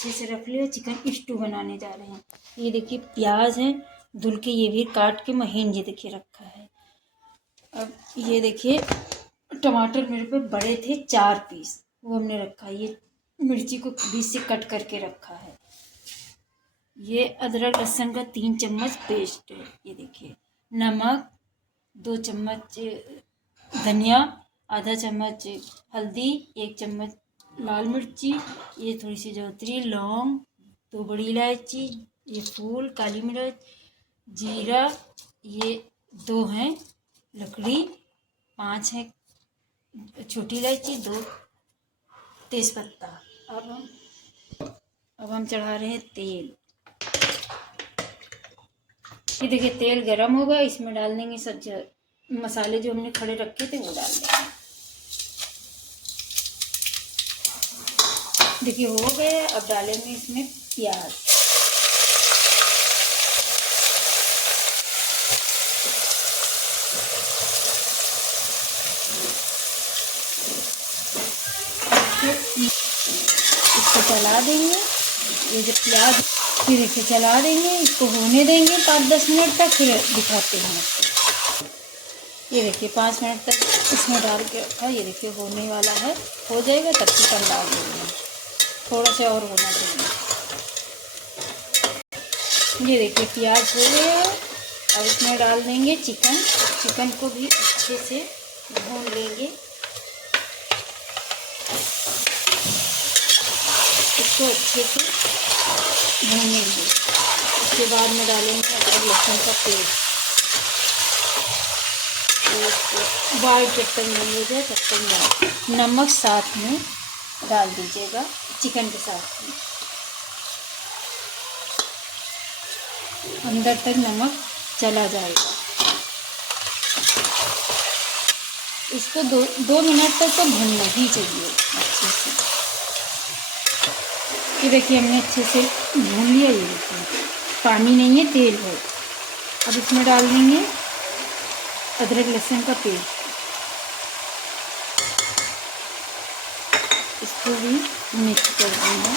अच्छे से रख लिया। चिकन स्टू बनाने जा रहे हैं। ये देखिए प्याज है धुल के, ये भी काट के महीन ये देखिए रखा है। अब ये देखिए टमाटर मेरे पे बड़े थे 4 पीस, वो हमने रखा है। ये मिर्ची को बीच से कट करके रखा है। ये अदरक लहसुन का 3 चम्मच पेस्ट है। ये देखिए नमक 2 चम्मच, धनिया आधा चम्मच, हल्दी 1 चम्मच, लाल मिर्ची, ये थोड़ी सी जौतरी, लौंग 2 बड़ी इलायची, ये फूल, काली मिर्च, जीरा, ये 2 हैं लकड़ी, 5 है छोटी इलायची, 2 तेज़पत्ता। अब हम चढ़ा रहे हैं तेल। ये देखिए तेल गरम होगा, इसमें डाल देंगे सब मसाले जो हमने खड़े रखे थे वो डाल देंगे। देखिए हो गया। अब डालेंगे इसमें प्याज। इसको चला देंगे। ये जो प्याज, फिर देखिए चला देंगे, इसको होने देंगे 5-10 मिनट तक, फिर दिखाते हैं इसको। ये देखिए 5 मिनट तक इसमें डाल के रखा। ये देखिए होने वाला है, हो जाएगा तब चिकन डाल देंगे। थोड़ा सा और होना चाहिए। ये देखिए प्याज हो गया है। अब इसमें डाल देंगे चिकन। चिकन को भी अच्छे से भून लेंगे। इसको अच्छे से भूनेंगे। उसके बाद में डालेंगे अदरक लहसुन का पेस्ट। वाइट जब तक नहीं हो जाए तब तक नमक साथ में डाल दीजिएगा चिकन के साथ में। अंदर तक नमक चला जाएगा। इसको 2 मिनट तक तो भूनना ही चाहिए अच्छे से। ये देखिए हमने अच्छे से भून लिया। ये देखिए पानी नहीं है, तेल है। अब इसमें डाल देंगे अदरक लहसुन का पेस्ट। इसको भी मिक्स कर देंगे,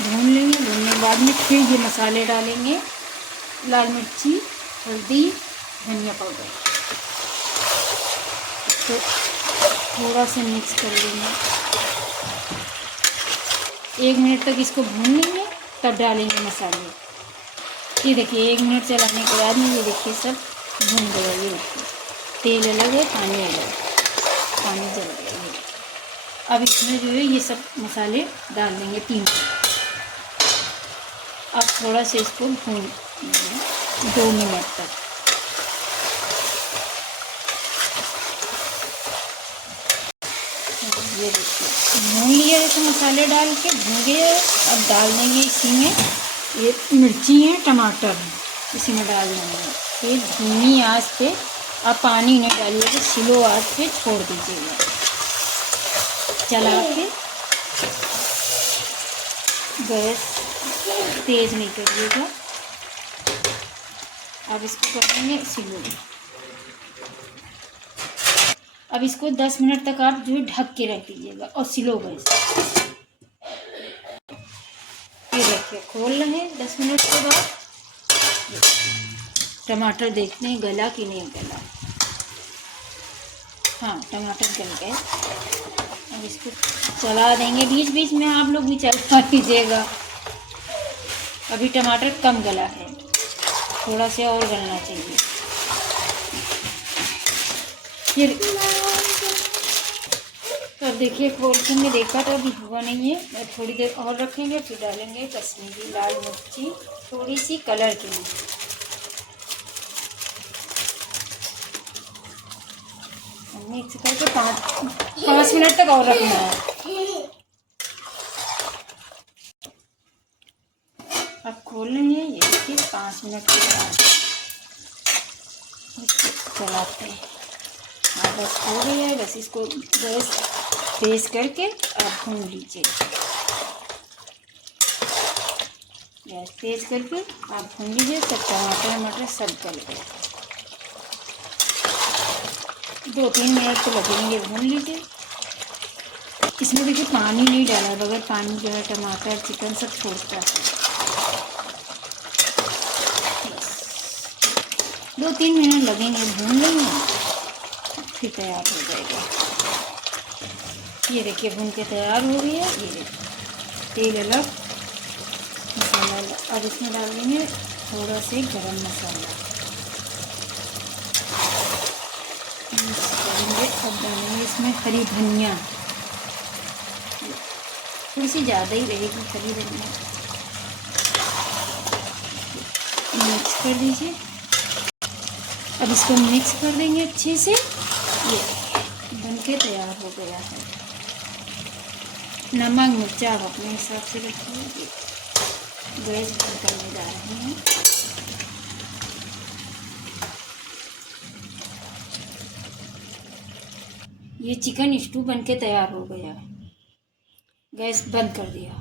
भून लेंगे। भूनने के बाद में फिर ये मसाले डालेंगे, लाल मिर्ची, हल्दी, धनिया पाउडर। इसको थोड़ा सा मिक्स कर लेंगे। 1 मिनट तक इसको भून लेंगे, तब डालेंगे मसाले। ये देखिए 1 मिनट चलाने के बाद में ये देखिए सब भून गया। ये देखिए तेल अलग है, पानी अलग है, पानी जल गया। ये अब इसमें जो है ये सब मसाले डाल देंगे 3। अब थोड़ा सा इसको भून 2 मिनट तक। ये देखिए भून लिया है तो मसाले डाल के भून गया है। अब डाल देंगे इसी में ये मिर्ची है, टमाटर है, इसी में डाल देंगे। ये धीमी आंच पे, आप पानी नहीं डालिएगा, स्लो आंच पे छोड़ दीजिएगा। चला के गैस तेज़ नहीं करिएगा। अब इसको कर देंगे स्लो। अब इसको 10 मिनट तक आप जो है ढक के रख दीजिएगा और स्लो गैस। ये देखिए खोल रहे हैं 10 मिनट के बाद। टमाटर देखते हैं गला कि नहीं गला। हाँ टमाटर गल गए। अब इसको चला देंगे, बीच बीच में आप लोग भी चला दीजिएगा। अभी टमाटर कम गला है, थोड़ा सा और गलना चाहिए। फिर अब देखिए खोल के हमने देखा तो अभी हुआ नहीं है। थोड़ी देर और रखेंगे, फिर डालेंगे कश्मीरी लाल मिर्ची थोड़ी सी कलर के लिए। मिक्स करके 5 मिनट तक और रखना है। अब खोल लेंगे। ये देखिए 5 मिनट के बाद इसको चलाते हैं। हाँ बस हो गया है। बस इसको गैस तेज करके आप भून लीजिए। गैस तेज करके आप भून लीजिए। सब टमाटर मटर सब गल गए। 2-3 मिनट तो लगेंगे, भून लीजिए। इसमें देखिए पानी नहीं डाला, बगैर पानी जो है टमाटर चिकन सब छोड़ता है। 2-3 मिनट लगेंगे, भून लेंगे फिर तैयार हो जाएगा। ये देखिए भून के तैयार हो गई है। ये देखिए तेल अलग, मसाला अलग। अब इसमें डाल देंगे थोड़ा से गरम मसाला मिक्स करेंगे। अब डालेंगे इसमें हरी धनिया, थोड़ी सी ज़्यादा ही रहेगी हरी धनिया। मिक्स कर दीजिए। अब इसको मिक्स कर देंगे अच्छे से। ये बन के तैयार हो गया है। नमक मिर्चा आप अपने हिसाब से रखिए। गैस बंद करने जा रहे हैं। ये चिकन स्टू बन के तैयार हो गया। गैस बंद कर दिया।